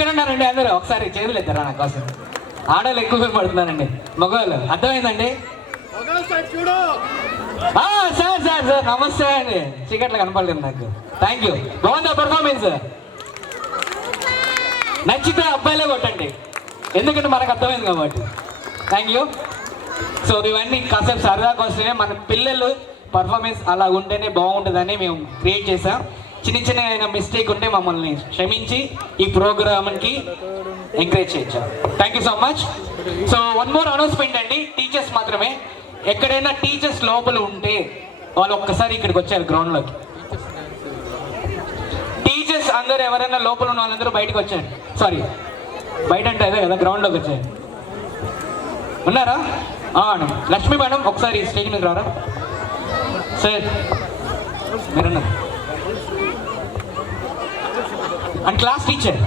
ఎక్కడున్నారండి అందరూ? ఒకసారి చేతులు ఎత్తారా నా కోసం. ఆడవాళ్ళు ఎక్కువగా పడుతున్నారండి, మగవాళ్ళు. అర్థమైందండి? సార్ సార్ సార్ నమస్తే అండి. చీకట్లో కనపడలేదు నాకు. Thank you. బాగుందా పర్ఫార్మెన్స్? నచ్చితే అబ్బాయిలే కొట్టండి, ఎందుకంటే మనకు అర్థమైంది కాబట్టి. Thank you. సో ఇవన్నీ కాసేపు సరదా కోసమే, మన పిల్లలు పర్ఫార్మెన్స్ అలా ఉంటేనే బాగుంటుందని మేము క్రియేట్ చేసాం. చిన్న చిన్న మిస్టేక్ ఉంటే మమ్మల్ని క్షమించి ఈ ప్రోగ్రామ్కి ఎంకరేజ్ చేయించాం. Thank you so much. So one more announcement అండి, టీచర్స్ మాత్రమే. ఎక్కడైనా టీచర్స్ లోపల ఉంటే వాళ్ళు ఒక్కసారి ఇక్కడికి వచ్చారు గ్రౌండ్లోకి. టీచర్స్ అందరూ ఎవరైనా లోపల ఉన్న వాళ్ళందరూ బయటకు వచ్చారు. సారీ, బయట అంటే అదే కదా, గ్రౌండ్లోకి వచ్చారు. ఉన్నారా? లక్ష్మీ మేడం ఒకసారి స్టేజ్ మీద రారా. సార్ మీరున్నారు అండ్ క్లాస్ టీచర్